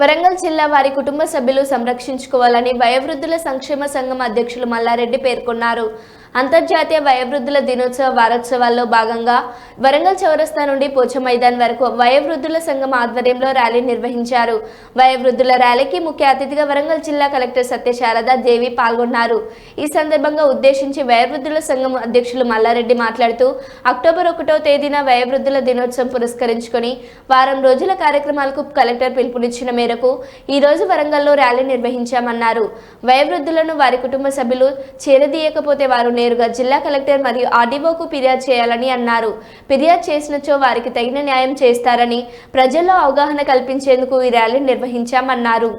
వరంగల్ జిల్లా వారి కుటుంబ సభ్యులు సంరక్షించుకోవాలని వయోవృద్ధుల సంక్షేమ సంఘం అధ్యక్షులు మల్లారెడ్డి పేర్కొన్నారు. అంతర్జాతీయ వయోవృద్ధుల దినోత్సవ వారోత్సవాల్లో భాగంగా వరంగల్ చౌరస్తా నుండి పోచ మైదాన్ వరకు వయోవృద్ధుల సంఘం ఆధ్వర్యంలో ర్యాలీ నిర్వహించారు. వయోవృద్ధుల ర్యాలీకి ముఖ్య అతిథిగా వరంగల్ జిల్లా కలెక్టర్ సత్యశారద దేవి పాల్గొన్నారు. ఈ సందర్భంగా ఉద్దేశించి వయోవృద్ధుల సంఘం అధ్యక్షులు మల్లారెడ్డి మాట్లాడుతూ అక్టోబర్ 1వ తేదీన వయోవృద్ధుల దినోత్సవం పురస్కరించుకొని వారం రోజుల కార్యక్రమాలకు కలెక్టర్ పిలుపునిచ్చిన మేరకు ఈ రోజు వరంగల్లో ర్యాలీ నిర్వహించామన్నారు. వయోవృద్ధులను వారి కుటుంబ సభ్యులు చేరదీయకపోతే వారు నేరుగా జిల్లా కలెక్టర్ మరియు ఆర్డీఓకు ఫిర్యాదు చేయాలని అన్నారు. ఫిర్యాదు చేసినచో వారికి తగిన న్యాయం చేస్తారని ప్రజల్లో అవగాహన కల్పించేందుకు ఈ ర్యాలీ నిర్వహించామన్నారు.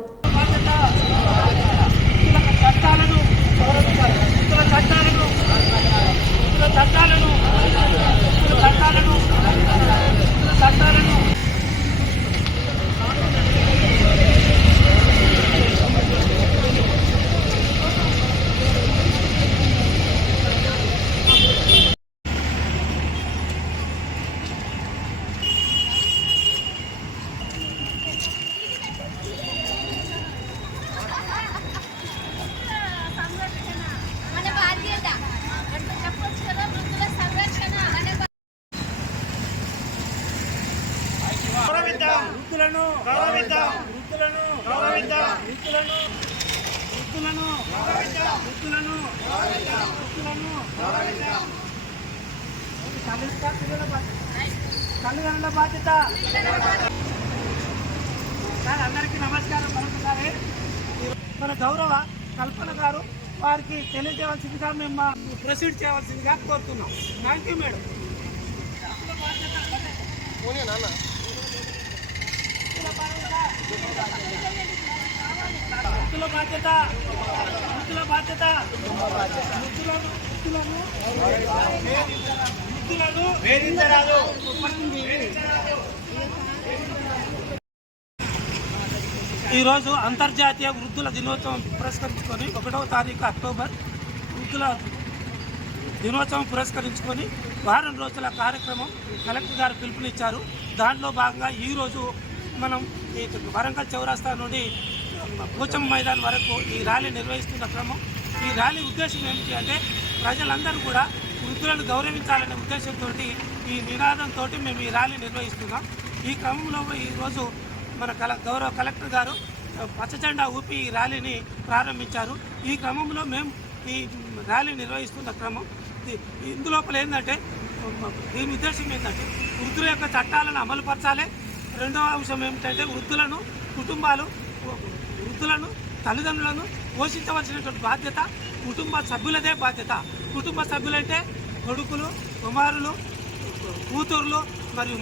తల్లిదండ్రుల బాధ్యత. అందరికీ నమస్కారం. మరొకసారి మన గౌరవ కల్పన గారు వారికి తెలియజేయవలసిందిగా మేము ప్రొసీడ్ చేయవలసిందిగా కోరుతున్నాం. Thank you madam. వృద్ధుల బాధ్యత, వృద్ధుల బాధ్యత, వేధించరాదు. ఈరోజు అంతర్జాతీయ వృద్ధుల దినోత్సవం పురస్కరించుకొని 1వ తారీఖు అక్టోబర్ వృద్ధుల దినోత్సవం పురస్కరించుకొని వారం రోజుల కార్యక్రమం కలెక్టర్ గారు పిలుపునిచ్చారు. దాంట్లో భాగంగా ఈరోజు మనం ఈ వరంగల్ చౌరస్తా నుండి పోచం మైదాన్ వరకు ఈ ర్యాలీ నిర్వహిస్తున్న క్రమం. ఈ ర్యాలీ ఉద్దేశం ఏమిటి అంటే ప్రజలందరూ కూడా వృద్ధులను గౌరవించాలనే ఉద్దేశంతో ఈ నినాదంతో మేము ఈ ర్యాలీ నిర్వహిస్తున్నాం. ఈ క్రమంలో ఈరోజు మన గౌరవ కలెక్టర్ గారు పచ్చజెండా ఊపి ఈ ర్యాలీని ప్రారంభించారు. ఈ క్రమంలో మేము ఈ ర్యాలీ నిర్వహిస్తున్న క్రమం ఇందులోపల ఏంటంటే దీని ఉద్దేశం ఏంటంటే వృద్ధుల యొక్క చట్టాలను అమలుపరచాలి. రెండవ అంశం ఏమిటంటే వృద్ధులను తల్లిదండ్రులను పోషించవలసినటువంటి బాధ్యత కుటుంబ సభ్యులదే బాధ్యత. కుటుంబ సభ్యులంటే కొడుకులు, కుమారులు, కూతుర్లు మరియు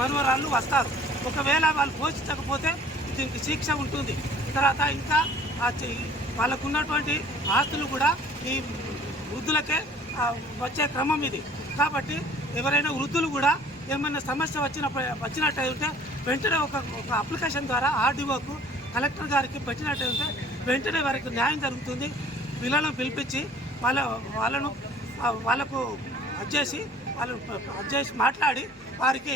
మనవరాళ్ళు వస్తారు. ఒకవేళ వాళ్ళు పోషించకపోతే దీనికి శిక్ష ఉంటుంది. తర్వాత ఇంకా వాళ్ళకున్నటువంటి ఆస్తులు కూడా ఈ వృద్ధులకే వచ్చే క్రమం ఇది. కాబట్టి ఎవరైనా వృద్ధులు కూడా ఏమైనా సమస్య వచ్చినట్టయితే వెంటనే ఒక అప్లికేషన్ ద్వారా ఆర్డీఓకు కలెక్టర్ గారికి పెట్టినట్టయితే వెంటనే వారికి న్యాయం జరుగుతుంది. పిల్లలను పిలిపించి వాళ్ళకు అడ్జేసి మాట్లాడి వారికి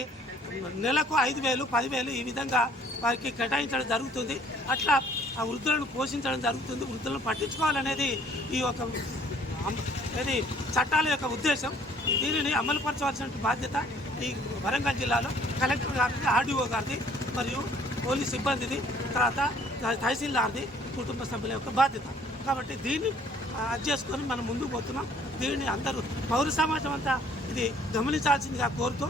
నెలకు 5,000, 10,000 ఈ విధంగా వారికి కేటాయించడం జరుగుతుంది. అట్లా ఆ వృద్ధులను పోషించడం జరుగుతుంది. వృద్ధులను పట్టించుకోవాలనేది ఈ ఒక చట్టాల యొక్క ఉద్దేశం. దీనిని అమలుపరచవలసిన బాధ్యత ఈ వరంగల్ జిల్లాలో కలెక్టర్ గారిది, ఆర్డీఓ గారిది మరియు పోలీస్ సిబ్బందిది, తర్వాత తహసీల్దార్ది, కుటుంబ సభ్యుల యొక్క బాధ్యత. కాబట్టి దీన్ని చేసుకొని మనం ముందుకు పోతున్నాం. దీన్ని అందరూ పౌర సమాజం అంతా ఇది గమనించాల్సిందిగా కోరుతూ